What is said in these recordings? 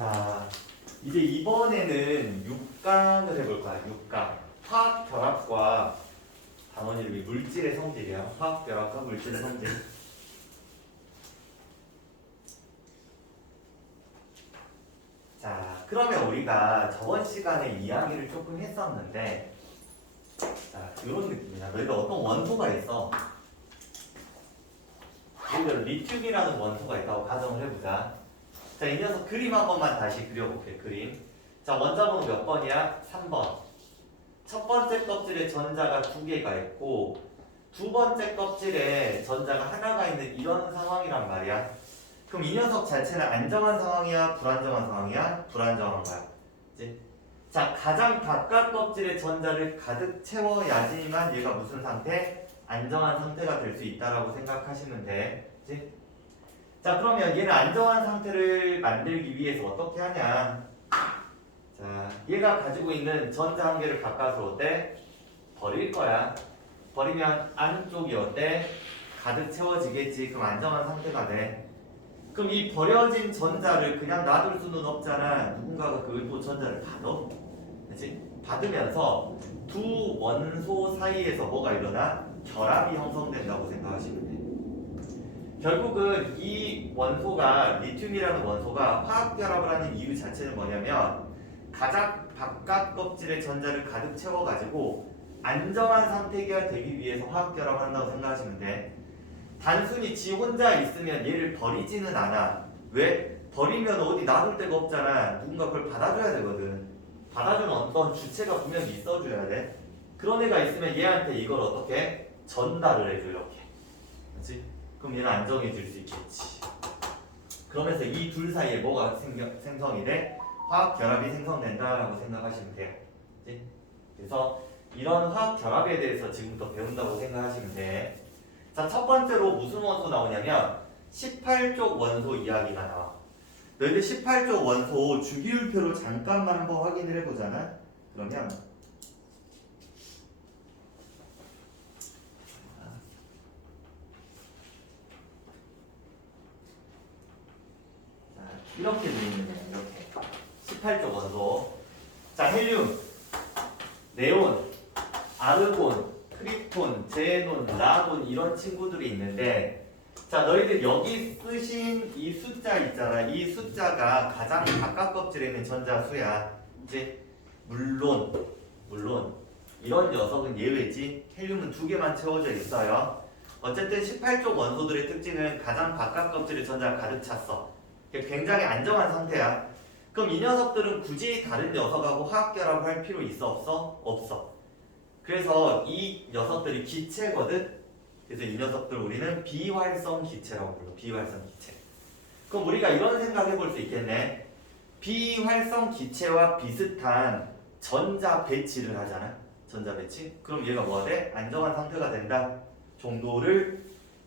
자, 이제 이번에는 6강을 해볼 거야. 6강. 화학 결합과 단원 이름이 물질의 성질이야. 화학 결합과 물질의 성질. 자, 그러면 우리가 저번 시간에 이야기를 조금 했었는데, 자, 이런 느낌이야. 너희들 어떤 원소가 있어. 예를 리튬이라는 원소가 있다고 가정을 해보자. 자, 이 녀석 그림 한 번만 다시 그려볼게. 그림. 자, 원자번호 몇 번이야? 3번. 첫 번째 껍질에 전자가 2개가 있고 두 번째 껍질에 전자가 하나가 있는 이런 상황이란 말이야. 그럼 이 녀석 자체는 안정한 상황이야? 불안정한 상황이야? 불안정한 거야. 그치? 자, 가장 바깥 껍질에 전자를 가득 채워야지만 얘가 무슨 상태? 안정한 상태가 될 수 있다라고 생각하시면 돼. 그치? 자, 그러면 얘는 안정한 상태를 만들기 위해서 어떻게 하냐? 자, 얘가 가지고 있는 전자 한 개를 바깥으로 어때? 버릴 거야. 버리면 안쪽이 어때? 가득 채워지겠지. 그럼 안정한 상태가 돼. 그럼 이 버려진 전자를 그냥 놔둘 수는 없잖아. 누군가가 그걸 또 전자를 받아. 그치? 받으면서 두 원소 사이에서 뭐가 일어나? 결합이 형성된다고 생각하시면 돼. 결국은 이 원소가 리튬이라는 원소가 화학 결합을 하는 이유 자체는 뭐냐면 가장 바깥 껍질의 전자를 가득 채워가지고 안정한 상태가 되기 위해서 화학 결합을 한다고 생각하시면 돼. 단순히 지 혼자 있으면 얘를 버리지는 않아. 왜? 버리면 어디 놔둘 데가 없잖아. 누군가 그걸 받아줘야 되거든. 받아주는 어떤 주체가 분명히 있어줘야 돼. 그런 애가 있으면 얘한테 이걸 어떻게? 전달을 해줘. 이렇게. 그렇지? 그럼 얘는 안정해질 수 있겠지. 그러면서 이 둘 사이에 뭐가 생성이 돼? 화학 결합이 생성된다라고 생각하시면 돼요. 그치? 그래서 이런 화학 결합에 대해서 지금부터 배운다고 생각하시면 돼. 자, 첫 번째로 무슨 원소 나오냐면 18쪽 원소 이야기가 나와. 너희들 18쪽 원소 주기율표로 잠깐만 한번 확인을 해보잖아. 그러면 이렇게 되어 있는 거야. 이렇게 18쪽 원소. 자, 헬륨, 네온, 아르곤, 크립톤, 제논, 라돈 이런 친구들이 있는데, 자, 너희들 여기 쓰신 이 숫자 있잖아. 이 숫자가 가장 바깥 껍질에 있는 전자 수야. 이제 물론 이런 녀석은 예외지. 헬륨은 2개만 채워져 있어요. 어쨌든 18쪽 원소들의 특징은 가장 바깥 껍질에 전자가 가득 찼어. 굉장히 안정한 상태야. 그럼 이 녀석들은 굳이 다른 녀석하고 화학 결합을 할 필요 있어 없어? 없어. 그래서 이 녀석들이 기체거든. 그래서 이 녀석들 우리는 비활성 기체라고 불러. 비활성 기체. 그럼 우리가 이런 생각해 볼 수 있겠네. 비활성 기체와 비슷한 전자 배치를 하잖아. 전자 배치. 그럼 얘가 뭐가 돼? 안정한 상태가 된다 정도를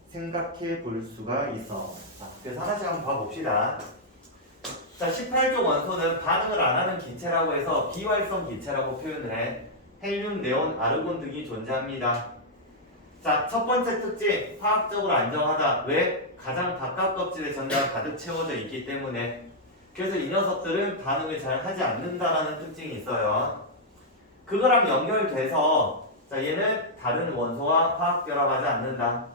생각해 볼 수가 있어. 자, 그래서 하나씩 한번 봐봅시다. 자, 18쪽 원소는 반응을 안 하는 기체라고 해서 비활성 기체라고 표현을 해. 헬륨, 네온, 아르곤 등이 존재합니다. 자, 첫 번째 특징, 화학적으로 안정하다. 왜? 가장 바깥 껍질에 전자가 가득 채워져 있기 때문에. 그래서 이 녀석들은 반응을 잘 하지 않는다라는 특징이 있어요. 그거랑 연결돼서 자, 얘는 다른 원소와 화학 결합하지 않는다.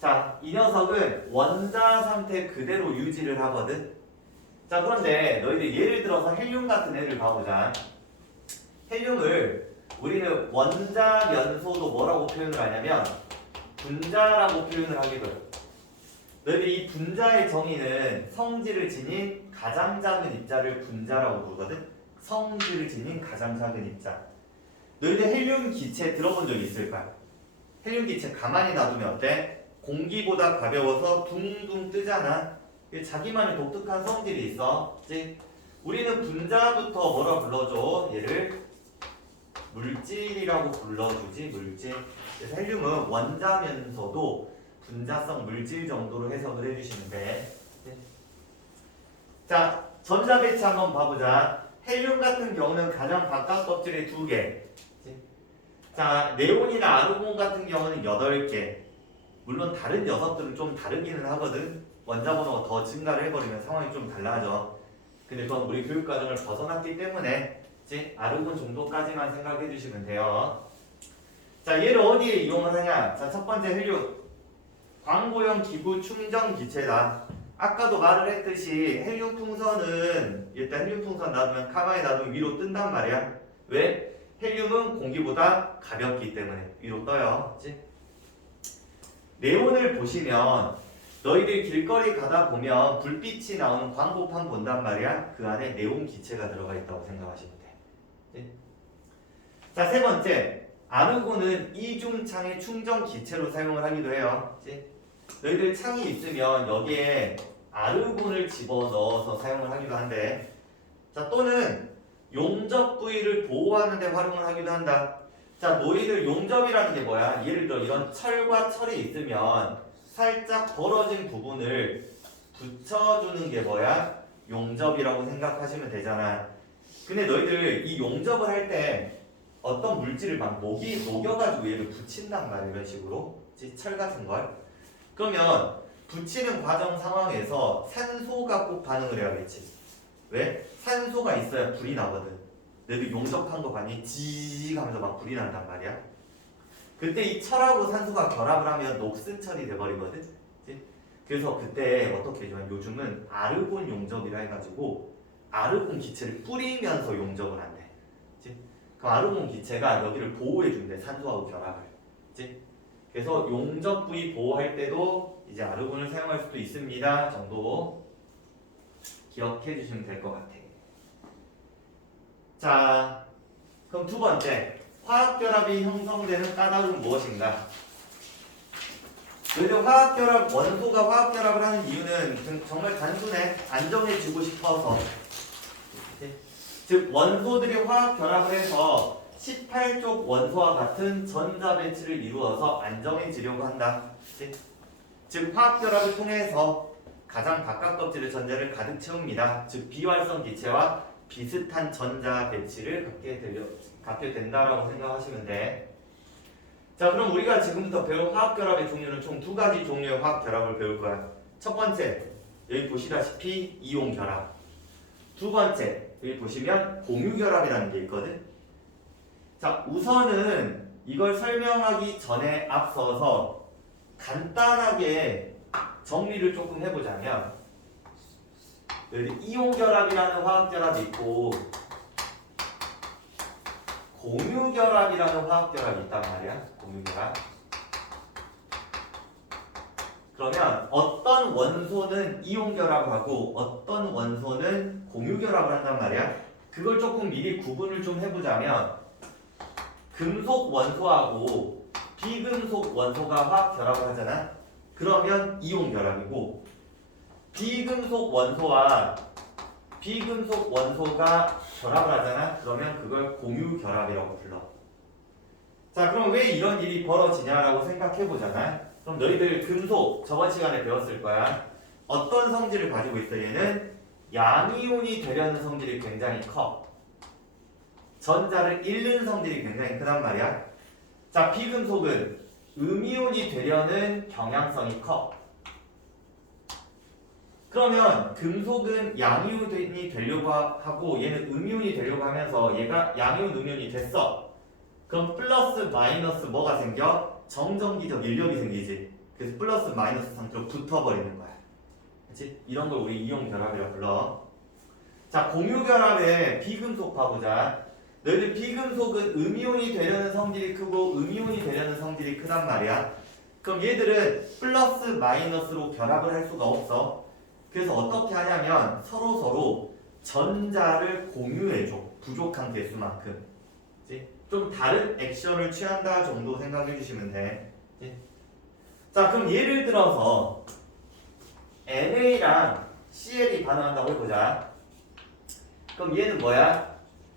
자, 이 녀석은 원자 상태 그대로 유지를 하거든. 자, 그런데 너희들 예를 들어서 헬륨 같은 애를 봐보자. 헬륨을 우리는 원자면소도 뭐라고 표현을 하냐면 분자라고 표현을 하기도 해요. 너희들 이 분자의 정의는 성질을 지닌 가장 작은 입자를 분자라고 부르거든. 성질을 지닌 가장 작은 입자. 너희들 헬륨 기체 들어본 적 있을 거야. 헬륨 기체 가만히 놔두면 어때? 공기보다 가벼워서 둥둥 뜨잖아. 자기만의 독특한 성질이 있어. 그치? 우리는 분자부터 뭐라 불러줘? 얘를 물질이라고 불러주지. 물질. 그래서 헬륨은 원자면서도 분자성 물질 정도로 해석을 해주시면 돼. 그치? 자, 전자 배치 한번 봐보자. 헬륨 같은 경우는 가장 바깥 껍질에 2개. 그치? 자, 네온이나 아르곤 같은 경우는 8개. 물론 다른 녀석들은 좀 다르기는 하거든. 원자 번호가 더 증가를 해버리면 상황이 좀 달라져. 근데 그건 우리 교육과정을 벗어났기 때문에 이제 아르곤 정도까지만 생각해 주시면 돼요. 자, 얘를 어디에 이용을 하냐? 자, 첫 번째 헬륨. 광고용 기구 충전 기체다. 아까도 말을 했듯이 헬륨 풍선은 일단 헬륨 풍선 놔두면 가만히 놔두면 위로 뜬단 말이야. 왜? 헬륨은 공기보다 가볍기 때문에 위로 떠요. 그치? 네온을 보시면 너희들 길거리 가다 보면 불빛이 나오는 광고판 본단 말이야. 그 안에 네온 기체가 들어가 있다고 생각하시면 돼. 그치? 자, 세 번째. 아르곤은 이중창의 충전 기체로 사용을 하기도 해요. 그치? 너희들 창이 있으면 여기에 아르곤을 집어넣어서 사용을 하기도 한대. 자, 또는 용접 부위를 보호하는 데 활용을 하기도 한다. 자, 너희들 용접이라는 게 뭐야? 예를 들어 이런 철과 철이 있으면 살짝 벌어진 부분을 붙여주는 게 뭐야? 용접이라고 생각하시면 되잖아. 근데 너희들 이 용접을 할 때 어떤 물질을 막 녹여가지고 얘를 붙인단 말이야. 이런 식으로. 철 같은 걸. 그러면 붙이는 과정 상황에서 산소가 꼭 반응을 해야겠지. 왜? 산소가 있어야 불이 나거든. 너희들 용접한 거 봤니? 지익 하면서 막 불이 난단 말이야. 그때 이 철하고 산소가 결합을 하면 녹슨 철이 돼버리거든. 그치? 그래서 그때 어떻게 해주면 요즘은 아르곤 용접이라 해가지고 아르곤 기체를 뿌리면서 용접을 한대. 그치? 그 아르곤 기체가 여기를 보호해준대. 산소하고 결합을. 그치? 그래서 용접 부위 보호할 때도 이제 아르곤을 사용할 수도 있습니다. 정도 기억해 주시면 될 것 같아. 자, 그럼 두 번째. 화학결합이 형성되는 까닭은 무엇인가? 너희들 화학결합, 원소가 화학결합을 하는 이유는 정말 단순해. 안정해지고 싶어서. 즉 원소들이 화학결합을 해서 18쪽 원소와 같은 전자 배치를 이루어서 안정해지려고 한다. 즉 화학결합을 통해서 가장 바깥 껍질의 전자를 가득 채웁니다. 즉 비활성 기체와 비슷한 전자 배치를 갖게 된다라고 생각하시면 돼. 자, 그럼 우리가 지금부터 배울 화학결합의 종류는 총 두 가지 종류의 화학결합을 배울 거야. 첫 번째, 여기 보시다시피 이온결합. 두 번째, 여기 보시면 공유결합이라는 게 있거든. 자, 우선은 이걸 설명하기 전에 앞서서 간단하게 정리를 조금 해보자면, 여기 이온결합이라는 화학결합이 있고 공유결합이라는 화학결합이 있단 말이야. 공유결합. 그러면 어떤 원소는 이온결합을 하고 어떤 원소는 공유결합을 한단 말이야. 그걸 조금 미리 구분을 좀 해보자면 금속 원소하고 비금속 원소가 화학결합을 하잖아. 그러면 이온결합이고 비금속 원소와 비금속 원소가 결합을 하잖아. 그러면 그걸 공유결합이라고 불러. 자, 그럼 왜 이런 일이 벌어지냐라고 생각해보잖아. 그럼 너희들 금속 저번 시간에 배웠을 거야. 어떤 성질을 가지고 있어? 얘는 양이온이 되려는 성질이 굉장히 커. 전자를 잃는 성질이 굉장히 크단 말이야. 자, 비금속은 음이온이 되려는 경향성이 커. 그러면 금속은 양이온이 되려고 하고 얘는 음이온이 되려고 하면서 얘가 양이온, 음이온이 됐어. 그럼 플러스 마이너스 뭐가 생겨? 정전기적 인력이 생기지. 그래서 플러스 마이너스 상태로 붙어버리는 거야. 그치? 이런 걸 우리 이온결합이라고 불러. 자, 공유결합의 비금속 봐보자. 너희들 비금속은 음이온이 되려는 성질이 크고 음이온이 되려는 성질이 크단 말이야. 그럼 얘들은 플러스 마이너스로 결합을 할 수가 없어. 그래서 어떻게 하냐면 서로 전자를 공유해줘. 부족한 개수만큼. 그치? 좀 다른 액션을 취한다 정도 생각해 주시면 돼. 그치? 자, 그럼 예를 들어서 NA랑 CL이 반응한다고 해보자. 그럼 얘는 뭐야?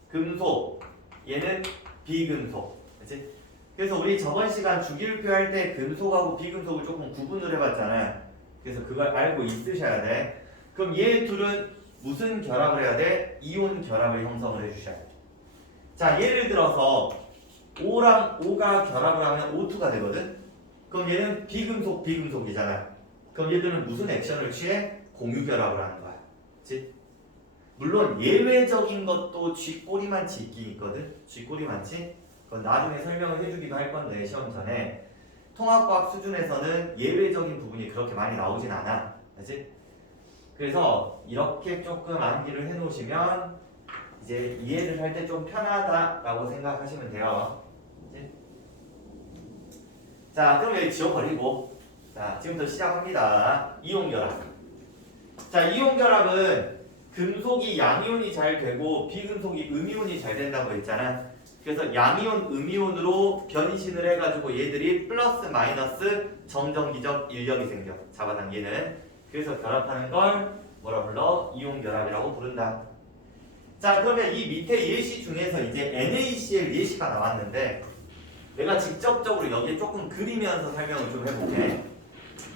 금속, 얘는 비금속. 그치? 그래서 우리 저번 시간 주기율표 할 때 금속하고 비금속을 조금 구분을 해봤잖아요. 그래서 그걸 알고 있으셔야 돼. 그럼 얘 둘은 무슨 결합을 해야 돼? 이온 결합을 형성을 해주셔야 돼. 자, 예를 들어서 O랑 O가 결합을 하면 O2가 되거든? 그럼 얘는 비금속이잖아. 그럼 얘들은 무슨 액션을 취해? 공유 결합을 하는 거야. 그치? 물론 예외적인 것도 쥐꼬리만치 있긴 있거든. 쥐꼬리만치. 그건 나중에 설명을 해주기도 할 건데 시험 전에 통합과학 수준에서는 예외적인 부분이 그렇게 많이 나오진 않아. 그렇지? 그래서 이렇게 조금 암기를 해놓으시면 이제 이해를 할 때 좀 편하다라고 생각하시면 돼요. 그치? 자, 그럼 여기 지워버리고 자, 지금부터 시작합니다. 이온결합. 자, 이온결합은 금속이 양이온이 잘 되고 비금속이 음이온이 잘 된다고 했잖아. 그래서 양이온, 음이온으로 변신을 해가지고 얘들이 플러스 마이너스 정전기적 인력이 생겨. 잡아당기는. 그래서 결합하는 걸 뭐라 불러? 이온결합이라고 부른다. 자, 그러면 이 밑에 예시 중에서 이제 NaCl 예시가 나왔는데 내가 직접적으로 여기에 조금 그리면서 설명을 좀 해볼게.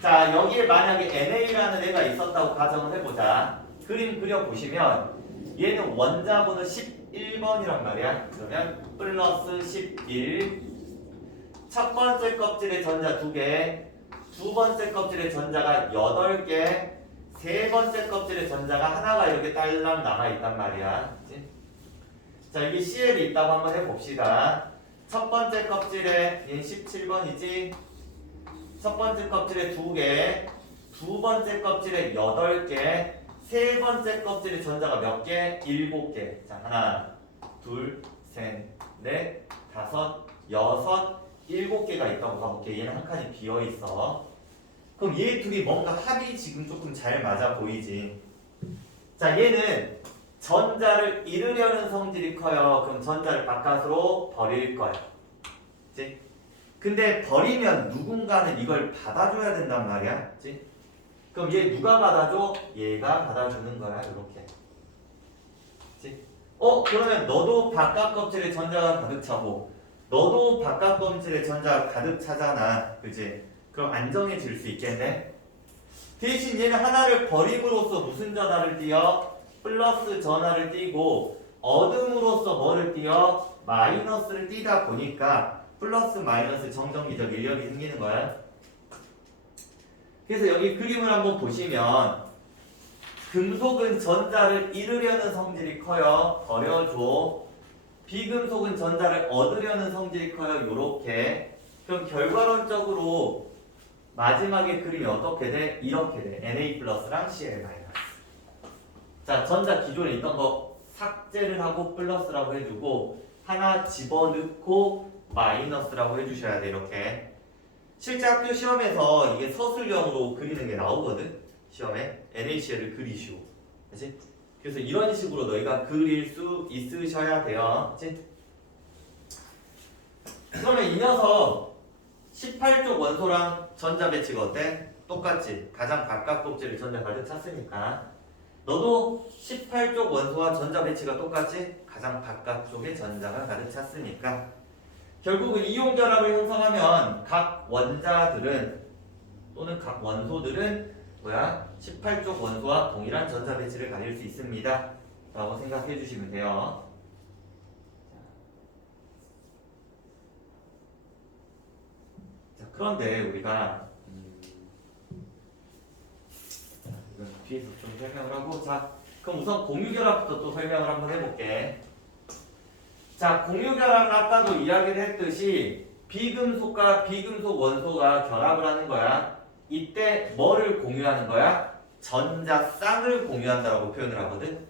자, 여기에 만약에 NA라는 애가 있었다고 가정을 해보자. 그림 그려보시면 얘는 원자번호 11번이란 말이야. 그러면 플러스 11. 첫 번째 껍질에 전자 2개, 두 번째 껍질에 전자가 8개, 세 번째 껍질에 전자가 하나가 이렇게 딸랑 남아있단 말이야. 그치? 자, 여기 CL이 있다고 한번 해봅시다. 첫 번째 껍질에 얘는 17번이지. 첫 번째 껍질에 2개, 두 번째 껍질에 8개, 세 번째 껍질에 전자가 몇 개? 7개. 자, 하나, 둘, 셋, 넷, 다섯, 여섯, 7개가 있다고 가볼게. 얘는 한 칸이 비어있어. 그럼 얘 둘이 뭔가 합이 지금 조금 잘 맞아 보이지. 자, 얘는 전자를 잃으려는 성질이 커요. 그럼 전자를 바깥으로 버릴 거야. 그치? 근데 버리면 누군가는 이걸 받아줘야 된단 말이야. 그치? 그럼 얘 누가 받아줘? 얘가 받아주는 거야. 이렇게. 그치? 그러면 너도 바깥 껍질에 전자가 가득 차고 너도 바깥 껍질에 전자가 가득 차잖아. 그치? 그럼 안정해질 수 있겠네? 대신 얘는 하나를 버림으로써 무슨 전하를 띄어? 플러스 전하를 띄고 얻음으로써 뭐를 띄어? 마이너스를 띄다 보니까 플러스 마이너스 정전기적 인력이 생기는 거야. 그래서 여기 그림을 한번 보시면 금속은 전자를 잃으려는 성질이 커요. 버려줘. 비금속은 전자를 얻으려는 성질이 커요. 요렇게. 그럼 결과론적으로 마지막에 그림이 어떻게 돼? 이렇게 돼. Na 플러스랑 Cl 마이너스. 자, 전자 기존에 있던 거 삭제를 하고 플러스라고 해주고 하나 집어넣고 마이너스라고 해주셔야 돼. 이렇게. 실제 학교 시험에서 이게 서술형으로 그리는 게 나오거든. 시험에 NaCl을 그리시오. 그치? 그래서 이런 식으로 너희가 그릴 수 있으셔야 돼요. 그치? 그러면 이 녀석 18쪽 원소랑 전자 배치가 어때? 똑같지? 가장 바깥 껍질에 전자 가득 찼으니까 너도 18쪽 원소와 전자 배치가 똑같지? 가장 바깥쪽에 전자가 가득 찼으니까 결국은 이온 결합을 형성하면 각 원자들은 또는 각 원소들은 뭐야? 18쪽 원소와 동일한 전자 배치를 가질 수 있습니다. 라고 생각해 주시면 돼요. 자, 그런데 우리가 이건 뒤에서 좀 설명을 하고 자, 그럼 우선 공유결합부터 또 설명을 한번 해볼게. 자, 공유결합은 아까도 이야기를 했듯이 비금속과 비금속 원소가 결합을 하는 거야. 이때 뭐를 공유하는 거야? 전자쌍을 공유한다라고 표현을 하거든.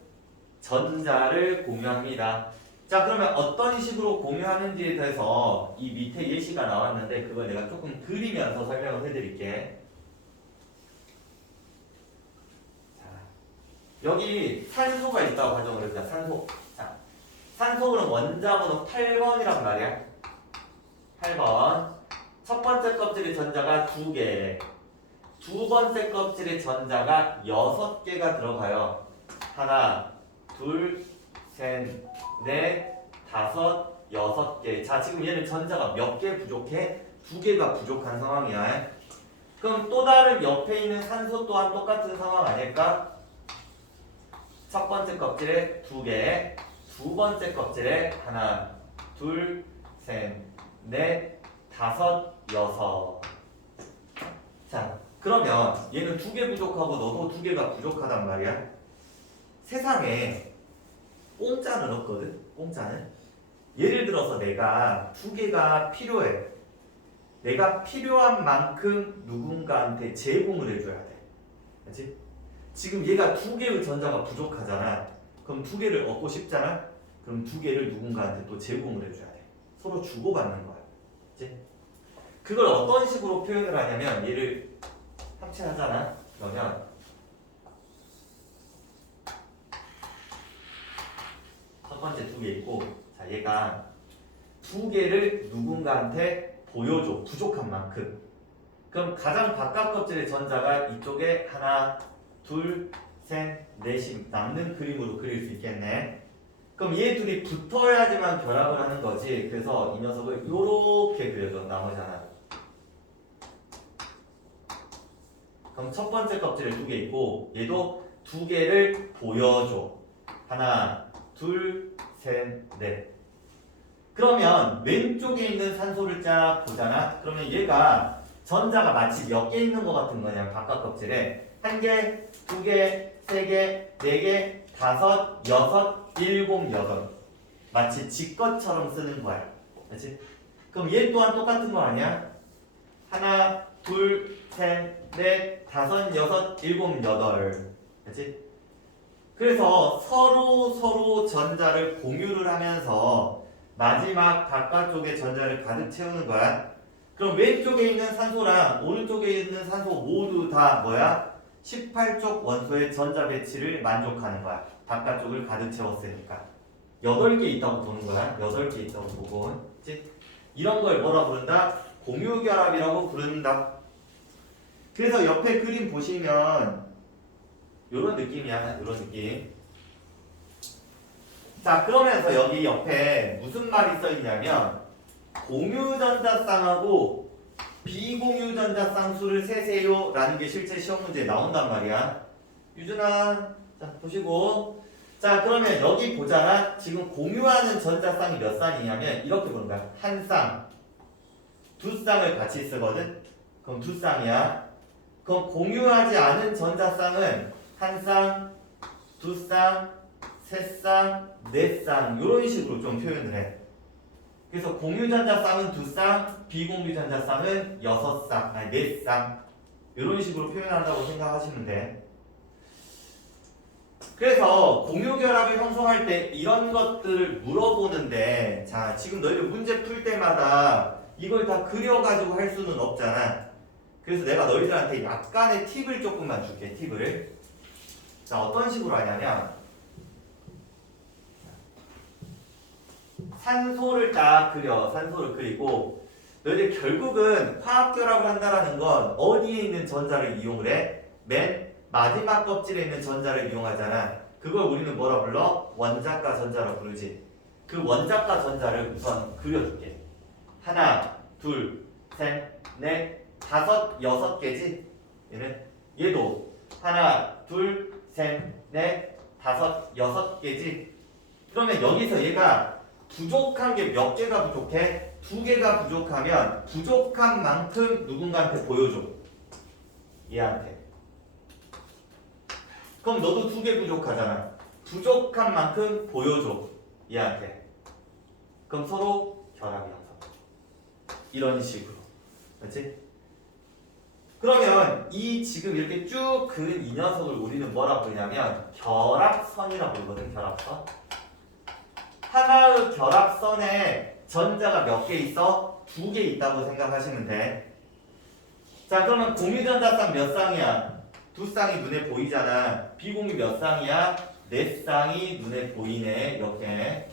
전자를 공유합니다. 자, 그러면 어떤 식으로 공유하는지에 대해서 이 밑에 예시가 나왔는데 그걸 내가 조금 그리면서 설명을 해드릴게. 자, 여기 산소가 있다고 가정을 해보자. 산소. 자, 산소는 원자번호 8번이란 말이야. 8번. 첫 번째 껍질에 전자가 2개. 두 번째 껍질에 전자가 6개가 들어가요. 하나, 둘, 셋, 넷, 다섯, 6개. 자, 지금 얘는 전자가 몇 개 부족해? 2개가 부족한 상황이야. 그럼 또 다른 옆에 있는 산소 또한 똑같은 상황 아닐까? 첫 번째 껍질에 2개, 두 번째 껍질에 하나, 둘, 셋, 넷, 다섯, 6. 자, 그러면 얘는 2개 부족하고 너도 2개가 부족하단 말이야. 세상에 공짜는 없거든. 공짜는. 예를 들어서 내가 두 개가 필요해. 내가 필요한 만큼 누군가한테 제공을 해줘야 돼. 그렇지? 지금 얘가 두 개의 전자가 부족하잖아. 그럼 두 개를 얻고 싶잖아. 그럼 두 개를 누군가한테 또 제공을 해줘야 돼. 서로 주고받는 거야. 그렇지? 그걸 어떤 식으로 표현을 하냐면 얘를 합체하잖아. 그러면 첫 번째 두 개 있고, 자 얘가 두 개를 누군가한테 보여줘. 부족한 만큼. 그럼 가장 바깥 껍질의 전자가 이쪽에 하나, 둘, 셋, 넷이 남는 그림으로 그릴 수 있겠네. 그럼 얘 둘이 붙어야지만 결합을 하는 거지. 그래서 이 녀석을 이렇게 그려줘. 나머지 하나. 그럼 첫 번째 껍질에 두 개 있고 얘도 두 개를 보여줘. 하나, 둘, 셋, 넷. 그러면 왼쪽에 있는 산소를 쫙 보잖아. 그러면 얘가 전자가 마치 몇 개 있는 것 같은 거냐. 바깥 껍질에 한 개, 두 개, 세 개, 네 개, 다섯, 여섯, 일곱, 여덟. 마치 지 것처럼 쓰는 거야. 그렇지? 그럼 얘 또한 똑같은 거 아니야? 하나, 둘, 셋, 넷, 다섯, 여섯, 일곱, 여덟. 그렇지? 그래서 서로 전자를 공유를 하면서 마지막 바깥쪽에 전자를 가득 채우는 거야. 그럼 왼쪽에 있는 산소랑 오른쪽에 있는 산소 모두 다 뭐야? 18쪽 원소의 전자 배치를 만족하는 거야. 바깥쪽을 가득 채웠으니까. 8개 있다고 보는 거야. 8개 있다고 보고. 그치? 이런 걸 뭐라 부른다? 공유결합이라고 부른다. 그래서 옆에 그림 보시면 요런 느낌이야. 요런 느낌. 자, 그러면서 여기 옆에 무슨 말이 써 있냐면 공유전자쌍하고 비공유전자쌍수를 세세요 라는 게 실제 시험 문제에 나온단 말이야. 유준아, 자 보시고. 자, 그러면 여기 보잖아. 지금 공유하는 전자쌍이 몇 쌍이냐면 이렇게 보는 거야. 한 쌍, 두 쌍을 같이 쓰거든. 그럼 두 쌍이야. 그럼 공유하지 않은 전자쌍은 한 쌍, 두 쌍, 세 쌍, 네 쌍 이런 식으로 좀 표현을 해. 그래서 공유전자쌍은 두 쌍, 비공유전자쌍은 여섯 쌍, 아니 네 쌍 이런 식으로 표현한다고 생각하시면 돼. 그래서 공유결합을 형성할 때 이런 것들을 물어보는데, 자 지금 너희들 문제 풀 때마다 이걸 다 그려가지고 할 수는 없잖아. 그래서 내가 너희들한테 약간의 팁을 조금만 줄게. 팁을. 자 어떤 식으로 하냐면 산소를 딱 그려. 산소를 그리고 너희들 결국은 화학결합을 한다는 건 어디에 있는 전자를 이용을 해? 맨 마지막 껍질에 있는 전자를 이용하잖아. 그걸 우리는 뭐라 불러? 원자가 전자라 부르지. 그 원자가 전자를 우선 그려줄게. 하나, 둘, 셋, 넷, 다섯, 여섯 개지? 얘도 하나, 둘, 셋, 넷, 다섯, 여섯 개지? 그러면 여기서 얘가 부족한 게 몇 개가 부족해? 두 개가 부족하면 부족한 만큼 누군가한테 보여줘. 얘한테. 그럼 너도 두 개 부족하잖아. 부족한 만큼 보여줘. 얘한테. 그럼 서로 결합이 형성. 이런 식으로. 그렇지? 그러면 이 지금 이렇게 쭉 그은 이 녀석을 우리는 뭐라 부르냐면 결합선이라고 부르거든. 결합선. 하나의 결합선에 전자가 몇 개 있어? 두 개 있다고 생각하시면 돼. 자, 그러면 공유전자쌍 몇 쌍이야? 두 쌍이 눈에 보이잖아. 비공유 몇 쌍이야? 네 쌍이 눈에 보이네. 이렇게.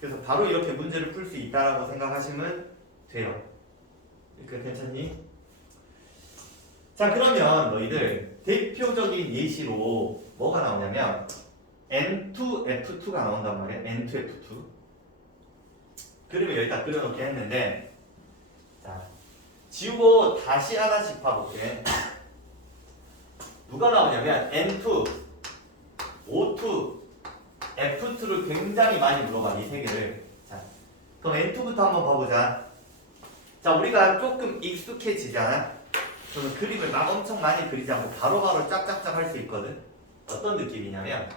그래서 바로 이렇게 문제를 풀 수 있다라고 생각하시면 돼요. 이렇게 괜찮니? 자, 그러면 너희들 대표적인 예시로 뭐가 나오냐면 N2F2가 나온단 말이야. N2F2. 그림을 여기다 그려놓게 했는데, 자, 지우고 다시 하나씩 봐볼게. 누가 나오냐면 N2, O2, F2를 굉장히 많이 물어봐. 이 세 개를. 자, 그럼 N2부터 한번 봐보자. 자, 우리가 조금 익숙해지잖아. 저는 그림을 막 엄청 많이 그리지 않고 바로바로 짝짝짝 할 수 있거든. 어떤 느낌이냐면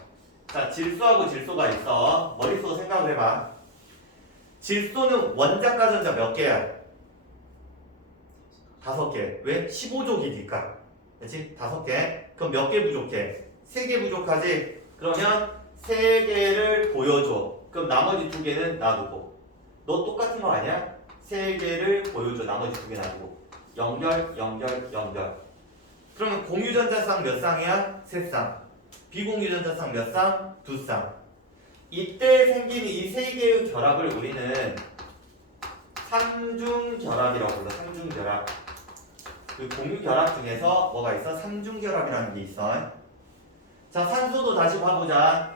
자, 질소하고 질소가 있어. 머릿속으로 생각을 해봐. 질소는 원자과 전자 몇 개야? 5개. 왜? 15족이니까. 그렇지? 5개. 그럼 몇 개 부족해? 3개 부족하지? 그러면 3개를 보여줘. 그럼 나머지 2개는 놔두고. 너 똑같은 거 아니야? 3개를 보여줘. 나머지 2개 놔두고. 연결, 연결, 연결. 그러면 공유전자쌍 몇 쌍이야? 3쌍. 비공유전자쌍 몇 쌍? 2쌍. 이때 생긴 이 3개의 결합을 우리는 삼중결합이라고 불러. 삼중결합. 그 공유결합 중에서 뭐가 있어? 삼중결합이라는 게 있어. 자, 산소도 다시 봐보자.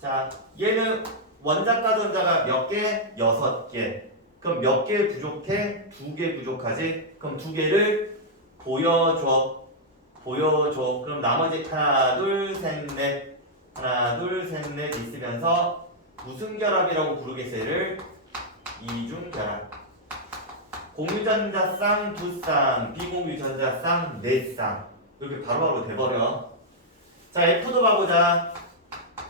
자, 얘는 원자과 전자가 몇 개? 6개. 그럼 몇 개 부족해? 2개 부족하지? 그럼 2개를 보여줘. 보여줘. 그럼 나머지 하나, 둘, 셋, 넷. 하나, 둘, 셋, 넷 있으면서 무슨 결합이라고 부르겠어? 얘를 이중결합. 공유전자쌍 2쌍, 비공유전자쌍 4쌍. 이렇게 바로바로 돼버려. 자, F도 봐보자.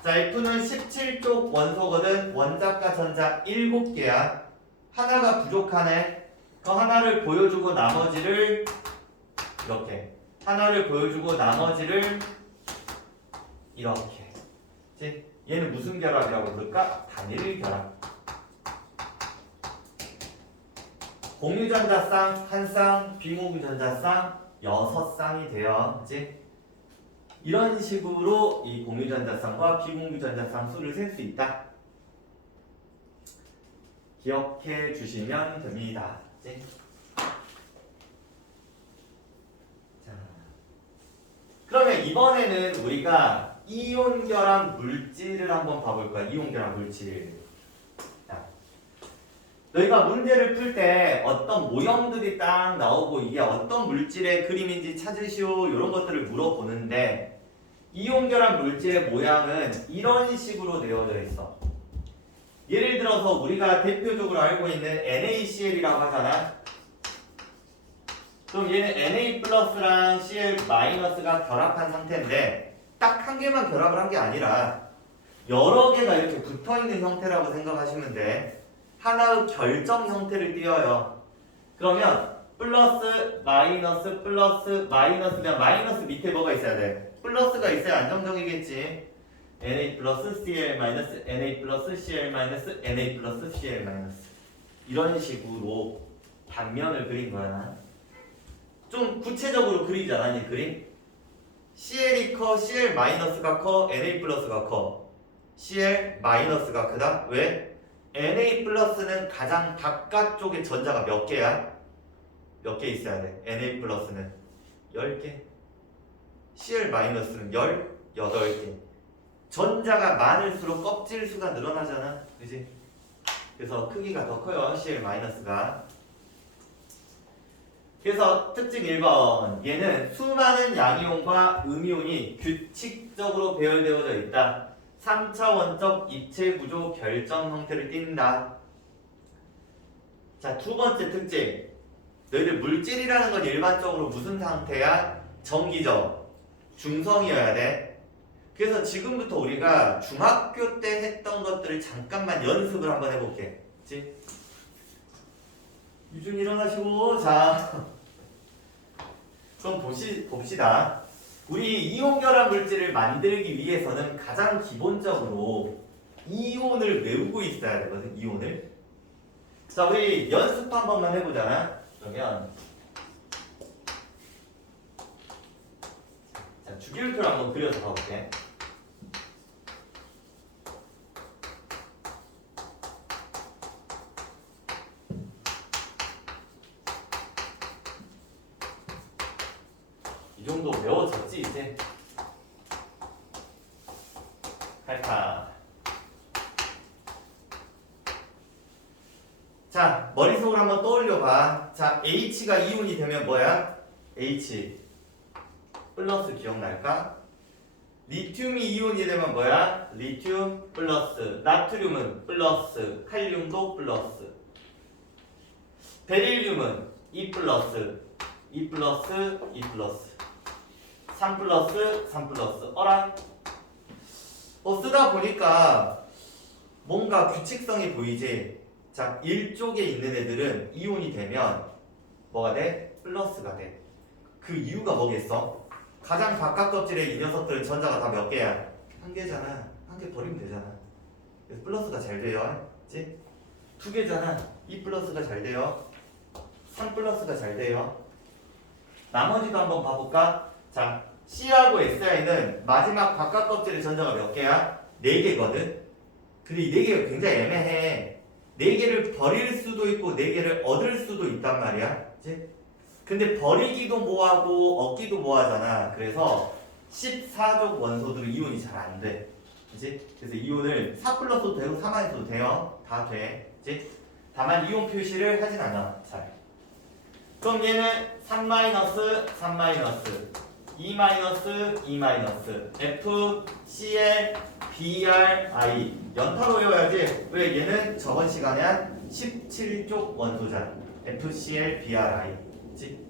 자, F는 17쪽 원소거든. 원자과 전자 7개야. 하나가 부족하네. 그 하나를 보여주고 나머지를 이렇게. 하나를 보여주고 나머지를 이렇게. 그치? 얘는 무슨 결합이라고 부를까? 단일 결합. 공유전자쌍 1쌍, 비공유전자쌍 6쌍이 돼요. 그치? 이런 식으로 이 공유전자쌍과 비공유전자쌍 수를 셀 수 있다. 기억해 주시면 됩니다. 그치? 자, 그러면 이번에는 우리가 이온 결합 물질을 한번 봐볼 거야. 이온 결합 물질. 자, 너희가 문제를 풀 때 어떤 모형들이 딱 나오고 이게 어떤 물질의 그림인지 찾으시오 이런 것들을 물어보는데 이온 결합 물질의 모양은 이런 식으로 되어져 있어. 예를 들어서 우리가 대표적으로 알고 있는 NaCl이라고 하잖아. 그럼 얘는 Na 플러스랑 Cl 마이너스가 결합한 상태인데 딱 한 개만 결합을 한 게 아니라 여러 개가 이렇게 붙어있는 형태라고 생각하시면 돼. 하나의 결정 형태를 띄어요. 그러면 플러스 마이너스 플러스 마이너스면 마이너스 밑에 뭐가 있어야 돼? 플러스가 있어야 안정적이겠지. Na 플러스 Cl 마이너스 Na 플러스 Cl 마이너스 Na 플러스 Cl 마이너스 이런 식으로 단면을 그린 거야. 좀 구체적으로 그리잖아 이 그림. CL이 커, CL 마이너스가 커, Na 플러스가 커. CL 마이너스가 크다. 왜? Na 플러스는 가장 바깥쪽에 전자가 몇 개야? 몇 개 있어야 돼? Na 플러스는 10개. CL 마이너스는 18개. 전자가 많을수록 껍질 수가 늘어나잖아. 그지? 그래서 크기가 더 커요. CL 마이너스가. 그래서 특징 1번. 얘는 수많은 양이온과 음이온이 규칙적으로 배열되어져 있다. 3차원적 입체 구조 결정 형태를 띈다. 자, 두 번째 특징. 너희들 물질이라는 건 일반적으로 무슨 상태야? 정기적. 중성이어야 돼. 그래서 지금부터 우리가 중학교 때 했던 것들을 잠깐만 연습을 한번 해볼게. 그치? 유준 일어나시고. 자, 그럼 봅시다. 우리 이온 결합 물질을 만들기 위해서는 가장 기본적으로 이온을 외우고 있어야 되거든. 이온을. 자, 우리 연습 한 번만 해보잖아. 그러면 자, 주기율표를 한번 그려서 가볼게. 이 정도 외워졌지 이제? 칼카. 자, 머릿속으로 한번 떠올려봐. 자, H가 이온이 되면 뭐야? H 플러스 기억날까? 리튬이 이온이 되면 뭐야? 리튬 플러스. 나트륨은 플러스. 칼륨도 플러스. 베릴륨은 E 플러스. E 플러스. E 플러스. 3 플러스. 3 플러스. 어라? 쓰다 보니까 뭔가 규칙성이 보이지. 자, 1쪽에 있는 애들은 이온이 되면 뭐가 돼? 플러스가 돼. 그 이유가 뭐겠어? 가장 바깥 껍질에 이 녀석들은 전자가 다 몇 개야? 한 개잖아. 한 개 버리면 되잖아. 그래서 플러스가 잘 돼요. 그치? 두 개잖아. 2 플러스가 잘 돼요. 3 플러스가 잘 돼요. 나머지도 한번 봐볼까? 자, C하고 SI는 마지막 바깥 껍질의 전자가 몇 개야? 4개거든? 근데 이 4개가 굉장히 애매해. 4개를 버릴 수도 있고 4개를 얻을 수도 있단 말이야. 그치? 근데 버리기도 뭐하고 얻기도 뭐하잖아. 그래서 14족 원소들은 이온이 잘 안 돼. 그치? 그래서 이온을 4 플러스도 되고 3-도 돼요. 다 돼. 그치? 다만 이온 표시를 하진 않아. 잘. 그럼 얘는 3 마이너스 3 마이너스 2 마이너스 2 마이너스 F, Cl, Br, I 연타로 외워야지. 왜? 얘는 저번 시간에 한 17쪽 원소잖아. FCl, Br, I 그치?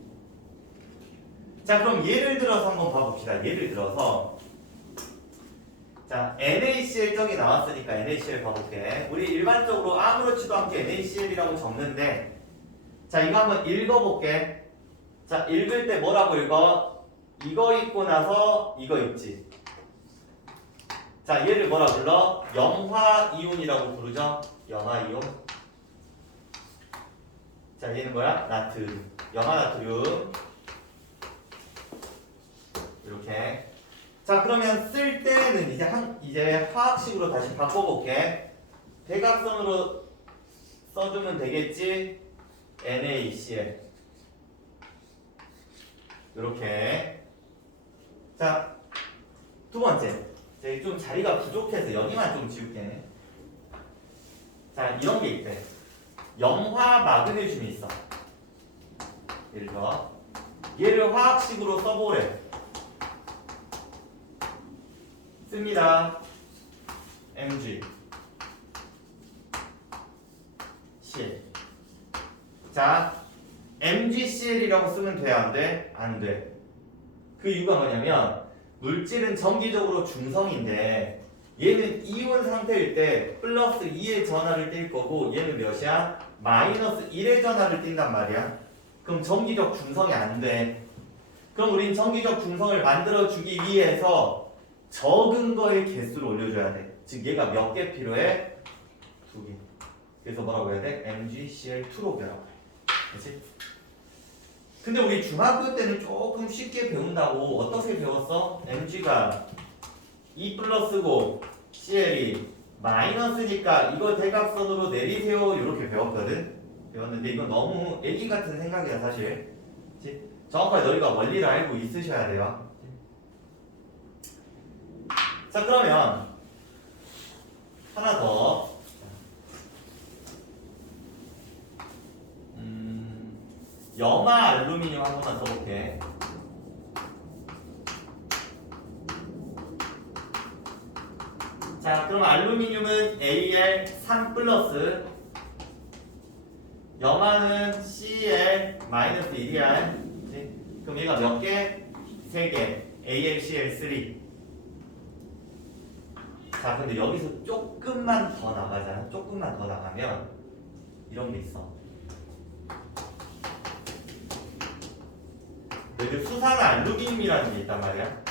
자, 그럼 예를 들어서 한번 봐봅시다. 예를 들어서 자, NaCl 떡이 나왔으니까 NaCl 봐볼게. 우리 일반적으로 아무렇지도 않게 NaCl이라고 적는데 자, 이거 한번 읽어볼게. 자, 읽을 때 뭐라고 읽어? 이거 읽고 나서 이거 읽지. 자, 얘를 뭐라 불러? 염화이온이라고 부르죠? 염화이온. 자, 얘는 뭐야? 나트륨. 염화나트륨. 이렇게. 자, 그러면 쓸 때는 이제 화학식으로 다시 바꿔볼게. 대각선으로 써주면 되겠지? NaCl. 이렇게. 자, 두 번째. 저기 좀 자리가 부족해서 여기만 좀 지울게. 자, 이런 게 있대. 염화 마그네슘이 있어. 예를 들어 얘를 화학식으로 써보래. 씁니다. Mg CL. 자, MgCl이라고 쓰면 돼? 안 돼? 안 돼. 그 이유가 뭐냐면 물질은 정기적으로 중성인데 얘는 이온 상태일 때 플러스 2의 전하를 띌 거고 얘는 몇이야? 마이너스 1의 전하를 띈단 말이야. 그럼 정기적 중성이 안 돼. 그럼 우린 정기적 중성을 만들어주기 위해서 적은 거의 개수를 올려줘야 돼. 즉 얘가 몇 개 필요해? 2개. 그래서 뭐라고 해야 돼? MgCl2로 배워. 그렇지? 근데 우리 중학교 때는 조금 쉽게 배운다고 어떻게 배웠어? Mg가 2 플러스고 CL이 마이너스니까 이거 대각선으로 내리세요 이렇게 배웠는데 이건 너무 애기 같은 생각이야 사실. 그치? 정확하게 너희가 원리를 알고 있으셔야 돼요. 자, 그러면 하나 더. 염화 알루미늄 한 번만 써볼게. 자, 그럼 알루미늄은 Al3 플러스, 염화는 Cl-1이야. 그럼 얘가 몇 개? 3개. AlCl3. 자, 근데 여기서 조금만 더 나가잖아. 조금만 더 나가면 이런 게 있어. 여기 수산 알루미늄이라는 게 있단 말이야.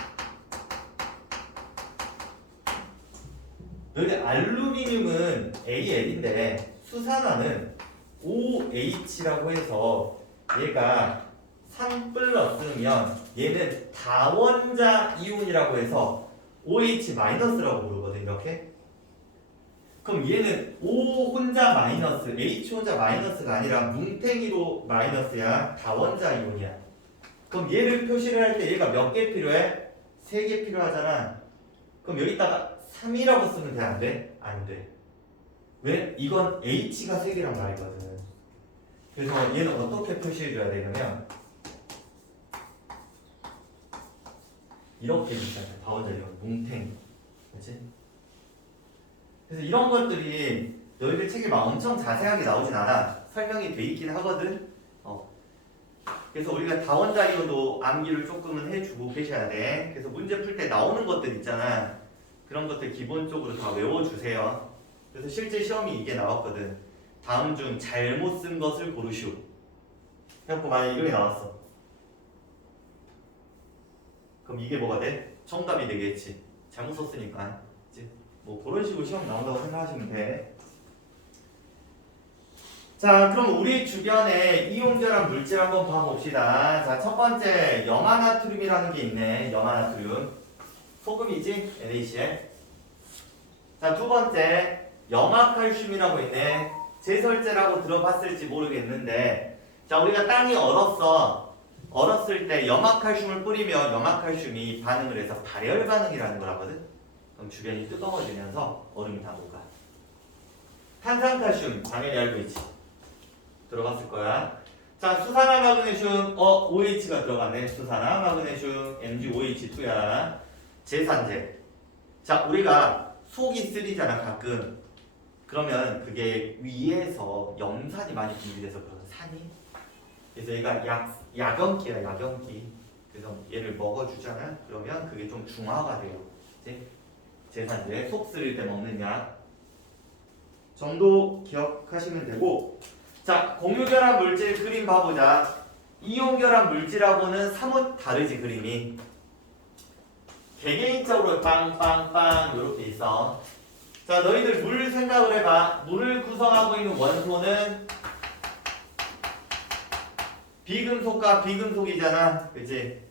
여기 알루미늄은 Al인데 수산화는 OH라고 해서 얘가 3 플러스면 얘는 다원자 이온이라고 해서 OH 마이너스라고 부르거든. 이렇게. 그럼 얘는 O 혼자 마이너스, H 혼자 마이너스가 아니라 뭉탱이로 마이너스야. 다원자 이온이야. 그럼 얘를 표시를 할 때 얘가 몇 개 필요해? 3개 필요하잖아. 그럼 여기다가 3이라고 쓰면 돼? 안 돼? 안 돼. 왜? 이건 H가 3개란 말이거든. 그래서 얘는 어떻게 표시해줘야 되냐면 이렇게 있잖아. 다원자 이온 뭉탱이. 그렇지? 그래서 이런 것들이 너희들 책에 막 엄청 자세하게 나오진 않아. 설명이 돼 있긴 하거든. 그래서 우리가 다원자 이온도 암기를 조금은 해주고 계셔야 돼. 그래서 문제 풀 때 나오는 것들 있잖아. 그런 것들 기본적으로 다 외워주세요. 그래서 실제 시험이 이게 나왔거든. 다음 중 잘못 쓴 것을 고르시오. 그래갖고 만약 이렇게 나왔어. 그럼 이게 뭐가 돼? 정답이 되겠지. 잘못 썼으니까. 그치? 뭐 그런 식으로 시험 나온다고 생각하시면 돼. 자, 그럼 우리 주변에 이온결합 물질 한번 봐봅시다. 자, 첫 번째 염화나트륨이라는 게 있네. 염화나트륨. 소금이지? NaCl. 자, 두 번째 염화칼슘이라고 있네. 제설제라고 들어봤을지 모르겠는데, 자, 우리가 땅이 얼었어. 얼었을 때 염화칼슘을 뿌리면 염화칼슘이 반응을 해서 발열 반응이라는 걸 하거든. 그럼 주변이 뜨거워지면서 얼음이 다 녹아. 탄산칼슘 당연히 알고 있지. 들어갔을 거야. 자, 수산화 마그네슘, OH가 들어가네. 수산화 마그네슘, MgOH2야. 제산제. 자, 우리가 속이 쓰리잖아, 가끔. 그러면 그게 위에서 염산이 많이 분비돼서 그런 산이. 그래서 얘가 약염기야, 약염기. 그래서 얘를 먹어주잖아. 그러면 그게 좀 중화가 돼요. 이제 제산제, 속 쓰릴 때 먹는 약 정도 기억하시면 되고. 자, 공유결합 물질 그림 봐보자. 이온결합 물질하고는 사뭇 다르지, 그림이. 개개인적으로 빵빵빵 이렇게 있어. 자, 너희들 물 생각을 해봐. 물을 구성하고 있는 원소는 비금속과 비금속이잖아. 그치?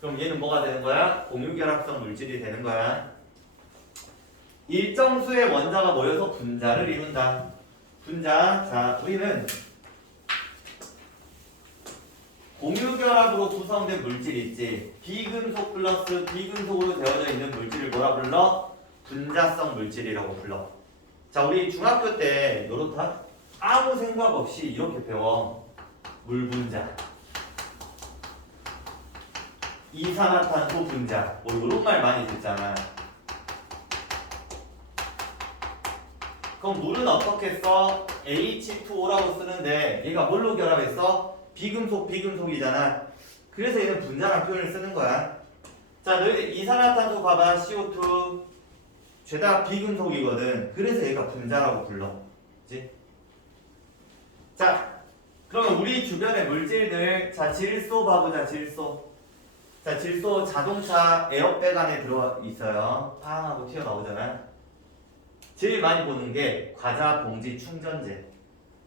그럼 얘는 뭐가 되는 거야? 공유결합성 물질이 되는 거야. 일정 수의 원자가 모여서 분자를 이룬다. 분자. 자, 우리는 공유결합으로 구성된 물질이 있지. 비금속 플러스 비금속으로 되어져 있는 물질을 뭐라 불러? 분자성 물질이라고 불러. 자, 우리 중학교 때 노릇하 아무 생각 없이 이렇게 배워. 물 분자, 이산화탄소 분자. 뭐 이런 말 많이 듣잖아. 그럼 물은 어떻게 써? H2O라고 쓰는데 얘가 뭘로 결합했어? 비금속, 비금속이잖아. 그래서 얘는 분자라는 표현을 쓰는 거야. 자, 너희들 이산화탄소 봐봐. CO2 죄다 비금속이거든. 그래서 얘가 분자라고 불러. 그치? 자, 그러면 우리 주변의 물질들. 자, 질소 봐보자. 질소. 자, 질소 자동차 에어백 안에 들어 있어요. 팡 하고 튀어나오잖아. 제일 많이 보는 게 과자 봉지 충전재.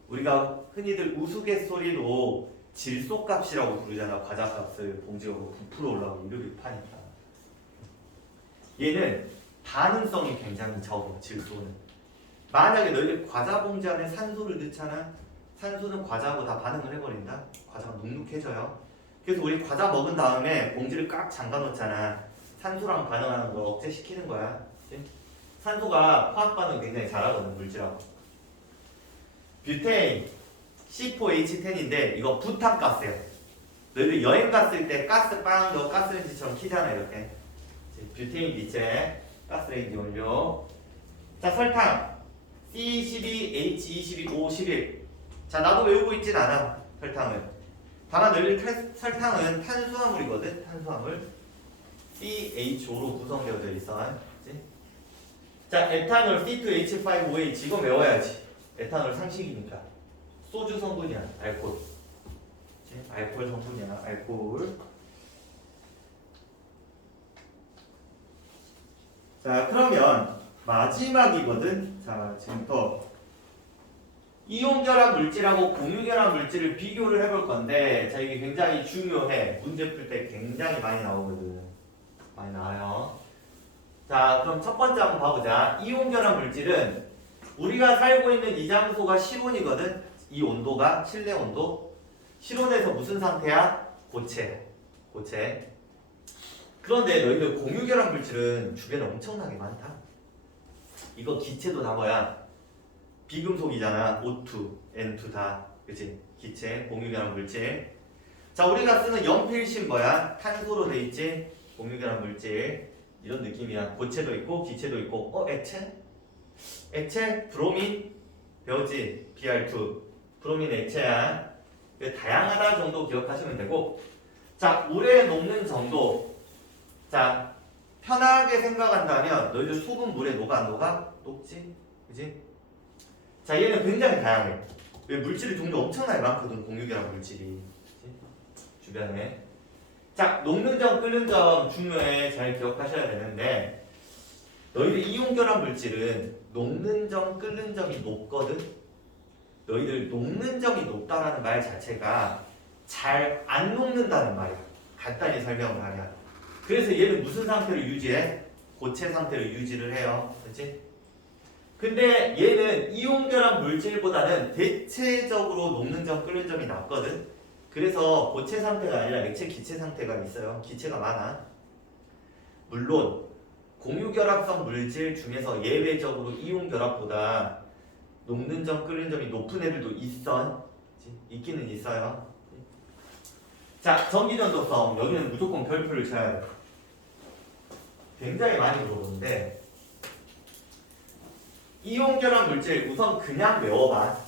우리가 흔히들 우스갯소리로 질소값이라고 부르잖아. 과자값을 봉지가 9% 올라가고 이렇게 파니까. 얘는 반응성이 굉장히 적어. 질소는. 만약에 너희들 과자 봉지 안에 산소를 넣잖아. 산소는 과자하고 다 반응을 해버린다. 과자가 눅눅해져요. 그래서 우리 과자 먹은 다음에 봉지를 꽉 잠가 놓잖아. 산소랑 반응하는 걸 억제시키는 거야. 그치? 산소가 화학 반응 굉장히 잘하거든, 물질하고. 뷰테인 C4H10인데 이거 부탄가스야. 너희들 여행 갔을 때 가스 빵 넣어 가스레인지처럼 키잖아, 이렇게. 뷰테인 기체, 가스레인지 원료. 자, 설탕 C12H22O11. 자, 나도 외우고 있진 않아, 설탕을. 다만 너희들 설탕은 탄수화물이거든, 탄수화물. CHO로 구성되어져 있어. 그치? 자, 에탄올 C2H5OH. 이거 외워야지. 에탄올 상식이니까. 소주 성분이야, 알코올. 그치? 알코올 성분이야, 알코올. 자, 그러면 마지막이거든. 자, 지금부터 이온결합 물질하고 공유결합 물질을 비교를 해볼 건데, 자, 이게 굉장히 중요해. 문제 풀 때 굉장히 많이 나오거든. 많이 나와요. 자, 그럼 첫 번째 한번 봐보자. 이온결합 물질은 우리가 살고 있는 이 장소가 실온이거든. 이 온도가 실내 온도. 실온에서 무슨 상태야? 고체. 고체. 그런데 너희들 공유결합 물질은 주변에 엄청나게 많다. 이거 기체도 다 뭐야? 비금속이잖아. O2, N2 다. 그치? 기체, 공유결합 물질. 자, 우리가 쓰는 연필심 뭐야? 탄소로 돼 있지? 공유결합 물질. 이런 느낌이야. 고체도 있고 기체도 있고. 액체? 액체? 브로민? 배웠지? Br2. 브로민 액체야. 다양하다 정도 기억하시면 되고. 자, 물에 녹는 정도. 자, 편하게 생각한다면 너희들 소금 물에 녹아 안 녹아? 녹지? 그지? 자, 얘는 굉장히 다양해. 왜 물질의 종류 엄청나게 많거든, 공유계랑 물질이. 그치? 주변에. 자, 녹는 점, 끓는 점 중요해. 잘 기억하셔야 되는데 너희들 이온결합 물질은 녹는 점, 끓는 점이 높거든? 너희들 녹는 점이 높다라는 말 자체가 잘 안 녹는다는 말이야. 간단히 설명을 하면. 그래서 얘는 무슨 상태를 유지해? 고체 상태를 유지를 해요. 그치? 근데 얘는 이온결합 물질보다는 대체적으로 녹는 점, 끓는 점이 낮거든? 그래서 고체 상태가 아니라 액체, 기체 상태가 있어요. 기체가 많아. 물론 공유결합성 물질 중에서 예외적으로 이온결합보다 녹는 점, 끓는 점이 높은 애들도 있어. 있기는 있어요. 자, 전기전도성. 여기는 무조건 별표를 쳐야 돼. 굉장히 많이 물어보는데 이온결합 물질 우선 그냥 외워봐.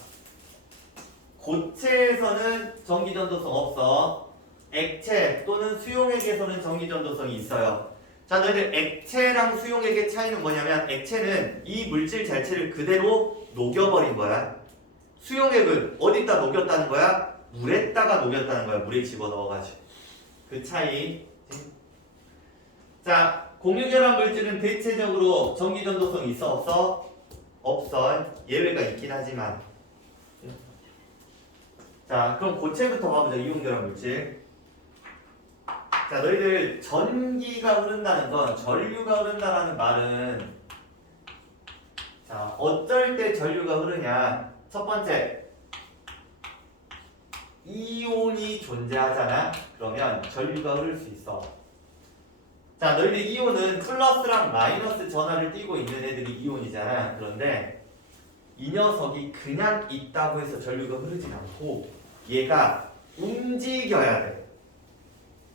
고체에서는 전기전도성 없어. 액체 또는 수용액에서는 전기전도성이 있어요. 자, 너희들 액체랑 수용액의 차이는 뭐냐면 액체는 이 물질 자체를 그대로 녹여버린 거야. 수용액은 어디다 녹였다는 거야? 물에다가 녹였다는 거야. 물에 집어넣어가지고. 그 차이. 자, 공유결합 물질은 대체적으로 전기전도성이 있어 없어? 없어. 예외가 있긴 하지만. 자, 그럼 고체부터 봐보자. 이온결합 물질. 자, 너희들 전기가 흐른다는 건 전류가 흐른다라는 말은 자, 어쩔 때 전류가 흐르냐? 첫 번째, 이온이 존재하잖아. 그러면 전류가 흐를 수 있어. 자, 너희들 이온은 플러스랑 마이너스 전하를 띠고 있는 애들이 이온이잖아. 그런데 이 녀석이 그냥 있다고 해서 전류가 흐르진 않고 얘가 움직여야 돼.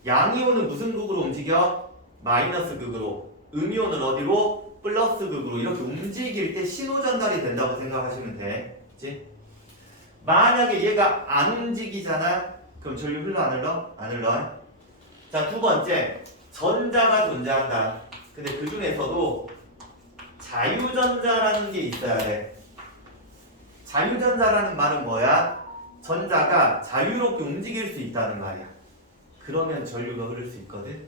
양이온은 무슨 극으로 움직여? 마이너스 극으로. 음이온은 어디로? 플러스 극으로. 이렇게 움직일 때 신호 전달이 된다고 생각하시면 돼. 그치? 만약에 얘가 안 움직이잖아. 그럼 전류 흘러 안 흘러? 안 흘러. 자, 두 번째, 전자가 존재한다. 근데 그 중에서도 자유전자라는 게 있어야 돼. 자유전자라는 말은 뭐야? 전자가 자유롭게 움직일 수 있다는 말이야. 그러면 전류가 흐를 수 있거든.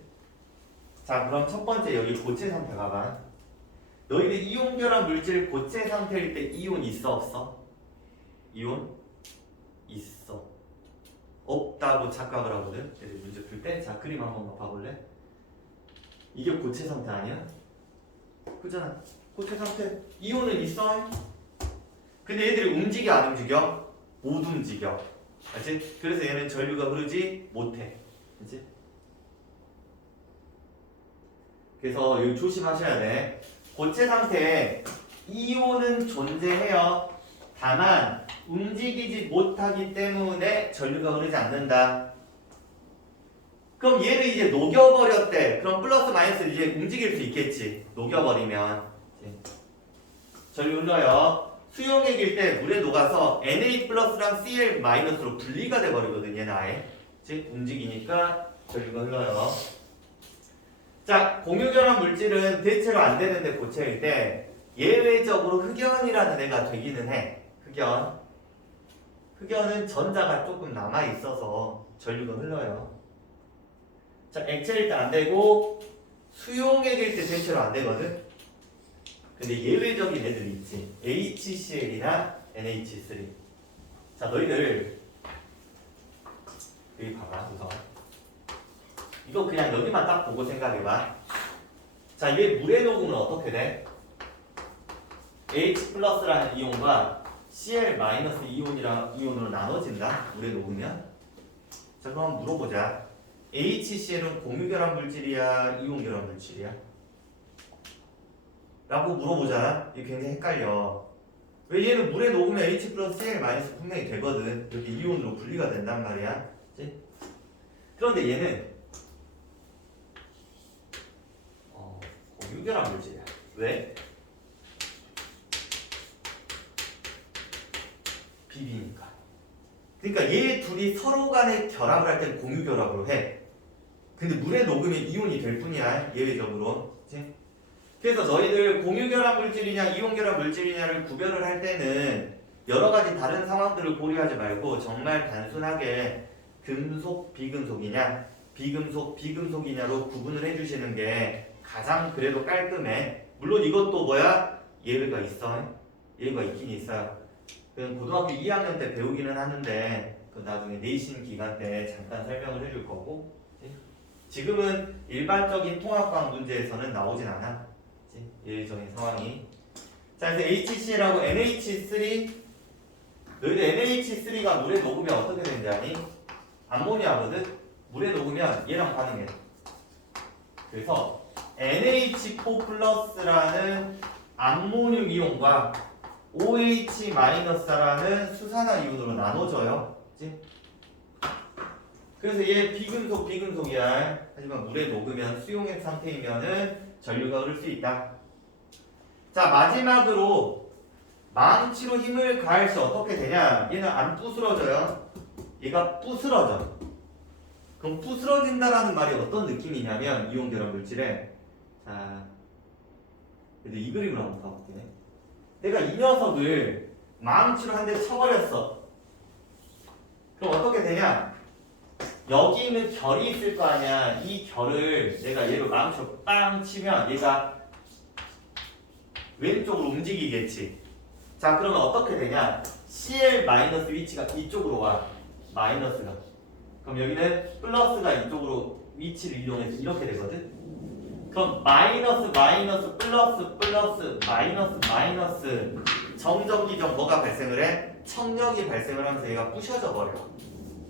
자, 그럼 첫 번째 여기 고체 상태 가봐. 너희들 이온결합 물질 고체 상태일 때 이온 있어 없어? 이온 있어. 없다고 착각을 하거든. 얘들 문제 풀 때. 자, 그림 한번 봐볼래? 이게 고체 상태 아니야? 그잖아. 고체 상태. 이온은 있어. 근데 얘들이 움직여 안 움직여? 못 움직여. 알지? 그래서 얘는 전류가 흐르지 못해. 그치? 그래서 여기 조심하셔야 돼. 고체 상태에 이온은 존재해요. 다만 움직이지 못하기 때문에 전류가 흐르지 않는다. 그럼 얘를 이제 녹여버렸대. 그럼 플러스 마이너스 이제 움직일 수 있겠지. 녹여버리면 전류 흘러요. 수용액일 때 물에 녹아서 Na 플러스랑 Cl 마이너스로 분리가 돼버리거든. 얘는 아예. 즉 움직이니까 전류가 흘러요. 자, 공유결합 물질은 대체로 안 되는데 고체일 때 예외적으로 흑연이라는 애가 되기는 해. 흑연은 전자가 조금 남아 있어서 전류가 흘러요. 자, 액체일 때 안 되고 수용액일 때 대체로 안 되거든. 근데 예외적인 애들이 있지. HCl이나 NH3. 자, 너희들 여기 봐봐. 우선 이거 그냥 여기만 딱 보고 생각해봐. 자, 얘 물에 녹으면 어떻게 돼? H 플러스라는 이온과 Cl 마이너스 이온으로 나눠진다. 물에 녹으면. 자, 그럼 한번 물어보자. HCl은 공유결합 물질이야? 이온결합 물질이야? 라고 물어보잖아. 이게 굉장히 헷갈려. 왜 얘는 물에 녹으면 H 플러스 Cl 마이너스 분명히 되거든. 이렇게 이온으로 분리가 된단 말이야. 그치? 그런데 얘는 공유결합 물질이야. 왜? 비비니까. 그러니까 얘 둘이 서로 간에 결합을 할 때는 공유결합으로 해. 근데 물에 녹으면 이온이 될 뿐이야. 예외적으로. 그래서 너희들 공유결합 물질이냐 이온결합 물질이냐를 구별을 할 때는 여러 가지 다른 상황들을 고려하지 말고 정말 단순하게 금속 비금속이냐 비금속 비금속이냐로 구분을 해주시는 게 가장 그래도 깔끔해. 물론 이것도 뭐야? 예외가 있어. 예외가 있긴 있어요. 그건 고등학교 2학년 때 배우기는 하는데 그 나중에 내신 기간 때 잠깐 설명을 해줄 거고 지금은 일반적인 통합과학 문제에서는 나오진 않아. 예외적인 상황이. 자, 그래서 HCl하고 NH3 너희들 NH3가 물에 녹으면 어떻게 되는지 아니? 암모니아거든? 물에 녹으면 얘랑 반응해. 그래서 NH4 플러스라는 암모늄 이온과 OH-라는 수산화 이온으로 나눠져요. 그치? 그래서 얘 비금속이야. 하지만 물에 녹으면 수용액 상태이면은 전류가 흐를 수 있다. 자, 마지막으로 망치로 힘을 가할 시 어떻게 되냐? 얘는 안 부스러져요. 얘가 부스러져. 그럼 부스러진다라는 말이 어떤 느낌이냐면 이온결합 물질에 자, 근데 이 그림을 한번 봐볼게. 내가 이 녀석을 망치로 한 대 쳐버렸어. 그럼 어떻게 되냐? 여기 있는 결이 있을 거 아니야. 이 결을 내가 얘로 망치로 빵 치면 얘가 왼쪽으로 움직이겠지. 자, 그러면 어떻게 되냐? Cl 마이너스 위치가 이쪽으로 와. 마이너스가. 그럼 여기는 플러스가 이쪽으로 위치를 이동해서 이렇게 되거든? 그럼 마이너스 플러스 마이너스 정전기적 뭐가 발생을 해? 청력이 발생을 하면서 얘가 부셔져 버려.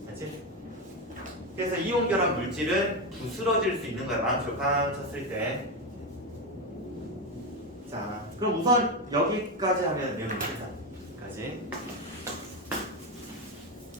알지? 그래서 이온결합 물질은 부스러질 수 있는 거야. 망치로 팡 쳤을 때. 자, 그럼 우선 여기까지 하면 내용이 끝나.